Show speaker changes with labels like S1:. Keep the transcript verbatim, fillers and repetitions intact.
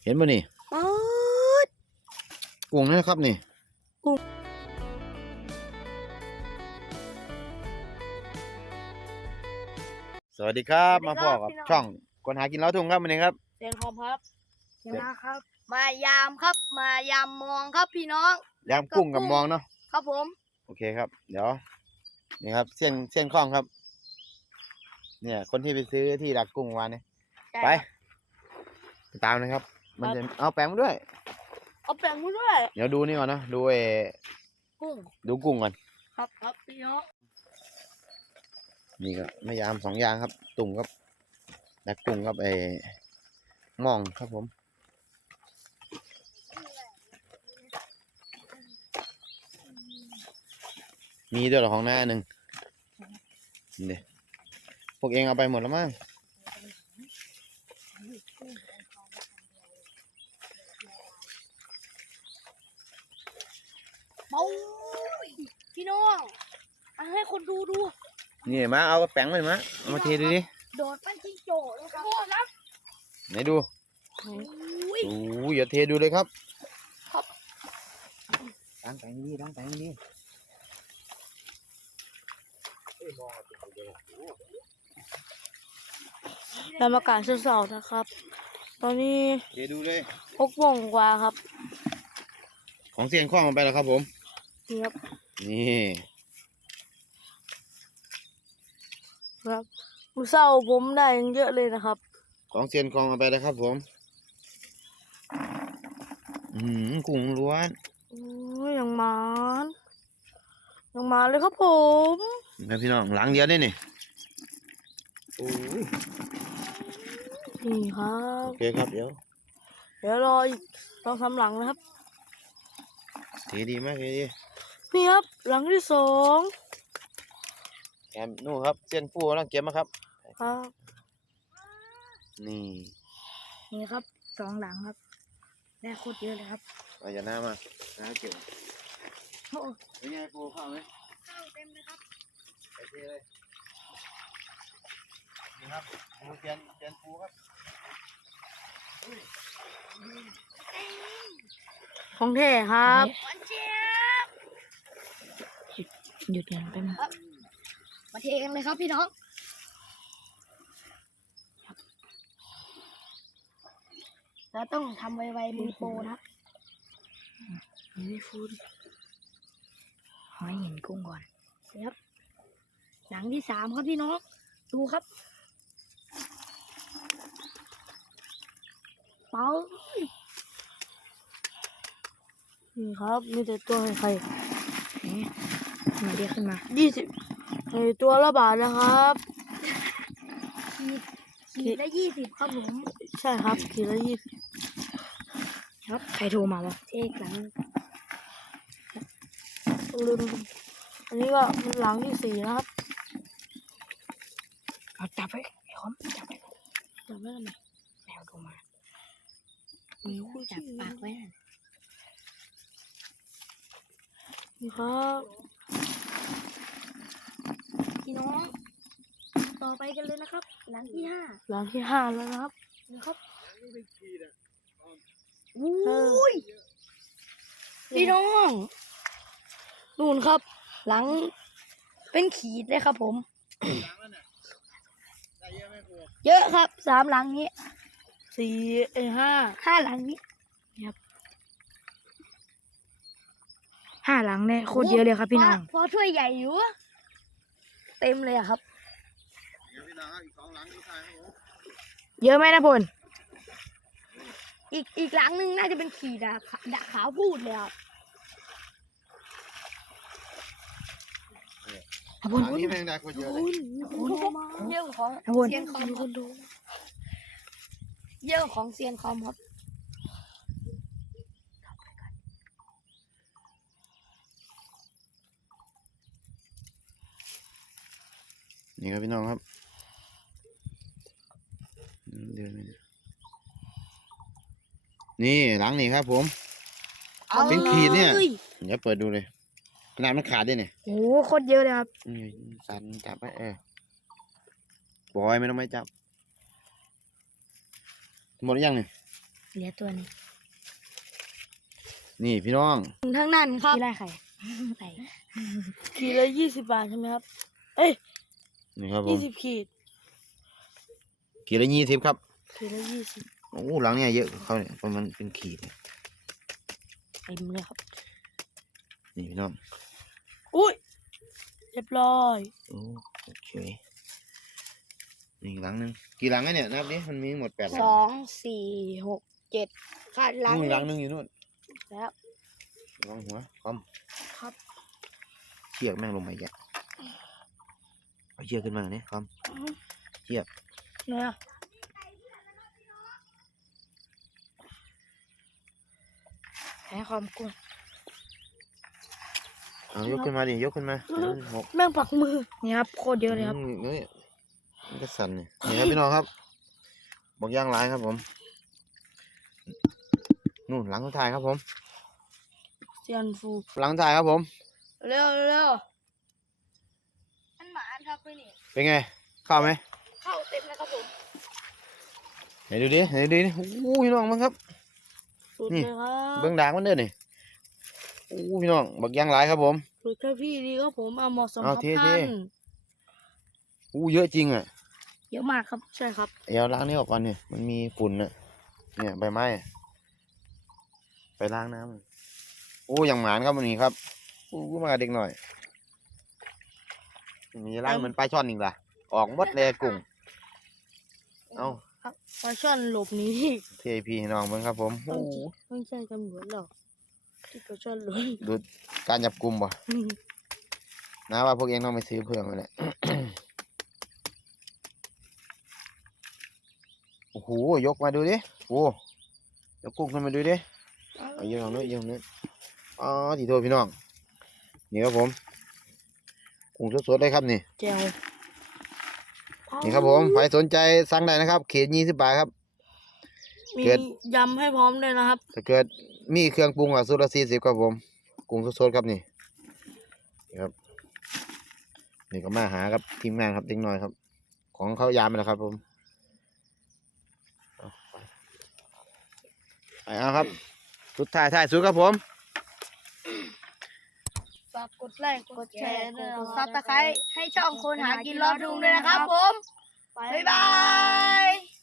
S1: เห็นป่ะนี่กุ้งนะครับนี่กุ้งสวัสดีครับมาพ่อกับช่องคนหากินเล้าทุ่งครับวันนี้ครับ
S2: เสียงคอมครับเสียงนะครับมายามครับมายามมองครับพี่น้อง
S1: ยามกุ้งกับมองเนาะ
S2: ครับผม
S1: โอเคครับเดี๋ยวนี่ครับเส้นเส้นคล้องครับเนี่ยคนที่ไปซื้อที่ดักกุ้งวานนี้ไปตามเลยครับมันจะเอาแปลงมาด้วย
S2: เอาแปลงมาด้วย
S1: เดี๋ยวดูนี่ก่อนนะดูเอ
S2: กุ้ง
S1: ดูกุ้งก่อน
S2: ครับครับพี่น้อง
S1: นี่ก็ไม่ยามสองอย่างครับตุ่มครับดักกุ้งครับเอมองครับผมมีด้วยหรอของหน้าหนึ่งนี่พวกเองเอาไปหมดแล้วมั้ง
S2: เมาพี่น้องให้คนดูดู
S1: นี่มาเอากระแป้งไปมาเอามาเทดูดิ
S2: โดดไปที่โจเลยครับ
S1: ไหนดูโอ้ยอย่าเทดูเลยครับตั้งแต่นี้ตั้งแต่นี้
S2: บรรยากาศเศร้าๆนะครับตอนนี้
S1: เทดูเลย
S2: หกโมงกว่าครับ
S1: ของเสียงคล้องไปแล้วครับผม
S2: นี่ครับ
S1: นี่
S2: ครับมือเศร้าผมได้เยอะเลยนะครับ
S1: ของเสียงคล้องไปแล้วครับผมอืมกุ้งล้วน
S2: โอ้ยยังมายังมาเลยครับผม
S1: นะพี่น้องหลังเดียวได้นี่โอ้ย
S2: นี่ครับ
S1: โอเคครับเดี๋ยว
S2: เดี๋ยวรออีกสองสามหลังนะครับ
S1: ดีดีมากเลย
S2: นี่ครับหลังที่สอง
S1: แกมนู่นครับเส้นฟูแล้วเก็บมาครับ
S2: ครับ
S1: นี่
S2: นี่ครับสองหลังครับได้โคตรเยอะเลยครับ
S1: เอาอย่าหน้ามาหน้าเก็บ
S2: โอ้
S1: เป็นไงปูข้าวไหม
S2: ข้าวเต็มเลยครับ
S1: ไปเทเลยนี่ครับปูเทียนเทียนปูครับ
S2: ของแท้ครับหยุดกันไปนะมาเทกันเลยครับพี่น้องเราต้องทำไวๆมือโปรนะครับ
S3: ไม่ฟูดหอยเห็นกุ้งก่อน
S2: ครับหลังที่สามครับพี่น้องดูครับเป๋านี่ครับมีแต่ตัวใคร
S3: นี่มาเรียกขึ้นมา
S2: ยี่สิบไอตัวละบาทนะครับขีดขีดละยี่สิบครับผมใช่ครับขีดละยี่สิบ
S3: ครับใครโทรมาวะ
S2: เทกหลังลืมอันนี้ก็หลังที่สี่นะครับ
S3: เอาจับไว้ไอ้คอมจับไว้
S2: จับไว้ทำไม
S3: แมวโทรมา
S2: มีคู่
S3: จับปากไว้
S2: นี่ครับพี่น้องต่อไปกันเลยนะครับหลังที่ห้าหลังที่ห้าแล้วนะครับนี่ครับอุ้ยพี่น้องนู่นครับหลังเป็นขีดเลยครับผมเยอะครับสามหลังนี้สี่เอห้าห้าหลังนี้ครับ
S3: ห้าหลังเนี่ยโคตรเยอะเลยครับพี่น้อง
S2: พอถ้วยใหญ่อยู่เต็มเลยอะครับ
S3: เยอะไหมนะพล
S2: อีกอีกหลังนึงน่าจะเป็นขีดอะดะขาวพูดเลยครับ
S1: พลนี่แมงดาคนเยอะเลย
S2: เยอะของเซียนคอมคนดูเยอะของเซียนคอมครับ
S1: นี่ครับพี่น้องครับเดินไปนี่หลังนี่ครับผมเป็นขีดเนี่ยเดี๋ยวเปิดดูเลยขนาดมันขาดด้วยเนี่ย
S2: โอ้โคตรเยอะเลยครับ
S1: นี่สั่นจับไปเออปล่อยไม่ต้องไม่จับหมดหรือยังเนี่ย
S3: เหลือตัวหนึง
S1: นี่พี่น้อง
S2: ทั้งนั้นครับ
S3: ที่ไล่ไข่ไข่
S2: ขีดละยี่สิบบาทใช่ไหมครับ เอ้ย
S1: นี่ครับผ
S2: ยี่
S1: ม
S2: สิบขีด
S1: ขีดละยี่สิบครับ
S2: ขีดละยี่สิบ
S1: โอ้หลังเนี่ยเยอะกว่าเขาเนี่ยเพราะมันเป็นขีดเนี่ย
S2: เต็มเลยครับ
S1: นี่พี่น้อง
S2: อุ้ยเรียบร้อย
S1: โอ้โอเคนี่หลังหนึงกี่หลังอะเนี่ยนับดิมันมีหมดแปดหลัง
S2: สองสี่หกเจ็ดขาดหลัง
S1: นู่น
S2: ห
S1: หลั
S2: นึ่
S1: ง
S2: ง
S1: หนึงอยู่นู่น
S2: แล้ว
S1: ระวังหัวคอม
S2: ครับ
S1: เชือกแม่งลงมาอีกแล้วเอาเชือกขึ้นมาหน่อยนี่คอมเชือก
S2: เนี่ย
S3: แพ้ความกุ้ง
S1: เอายกขึ้นมาดิยกขึ้นมาหก
S2: แม่งปักมือ
S3: นี่ครับโคตรเยอะเลยครับ
S1: อืมนี่มันก็สั่นนี่นี่ครับพี่น้องครับบอกย่างร้ายครับผมนู่นหลังสุดท้ายครับผม
S2: เซียนฟู
S1: หลังสุดท้ายครับผม
S2: เร็วเร็วอันหมาอันทับไปนี่
S1: เป็นไงเข้าไหม
S2: เข้าเต็มแล้วครับผม
S1: ไหนดูดิไหนดูดิโอ้พี่น้องมั้งครับ
S2: สุด
S1: นี่
S2: เลยครับ
S1: เบื้องด่างมันเด้อนี่โอ้พี่น้องบักย่างร้ายครับผม
S2: สุดแค่พี่ดีครับผมเอาเหมาะสม
S1: เอา
S2: ครับ
S1: เท่ๆ
S2: ท่าน
S1: โอ้เยอะจริงอ่ะ
S2: เยอะมากครับใช่ครับ
S1: เดี๋ยวล้างนี่ออกก่อนเนี่ยมันมีฝุ่นน่ะเนี่ยใบไม้อะไปล้างน้ำโอ้อย่างหมานครับวันนี้ครับโอ้มากับเด็กหน่อยมีล้างเหมือนปลาช่อนอีกล่ะออกหมดเลยกุ้งเอา
S2: ครับปลาช่อนหลบหนี
S1: เทพีให้น้องเบิ่งครับผมโอ้
S2: ไม่ใช่ตำรวจหรอกที่ปลาช่อนหลบ
S1: ดูการจับกลุ่มบ่นะว่าพวกเองต้องไปซื้อเพิ่มมาแหละ โอ้โหยกมาดูดิโอ้ยกกุ้งขึ้นมาดูดิเอาเยอะของนู้นเยอะของนู้นอ๋อทีโทษพี่น้องนี่ครับผมกุ้งสดๆเลยครับนี่
S2: แจว
S1: นี่ครับผมใครสนใจสั่งได้นะครับเขตยี่สิบบาทครับ
S2: มี
S1: เกิด
S2: ยำให้พร้อมด้วยนะครับ
S1: ถ้าเกิดมีเครื่องปรุงอ่ะสุดละสี่สิบครับผมกุ้งสดๆครับนี่นี่ครับนี่ก็มาหาครับทีมงานครับเด็กน้อยครับ ของเขายามไปแล้วครับผมเอาไปเอาครับสุดท้ายท้ายสุดครับผม
S2: ฝากกดไลค์กดแชร์กดซับสไครต์ให้ช่องคนหากินรอดดุงด้วยนะครับผมบ๊ายบาย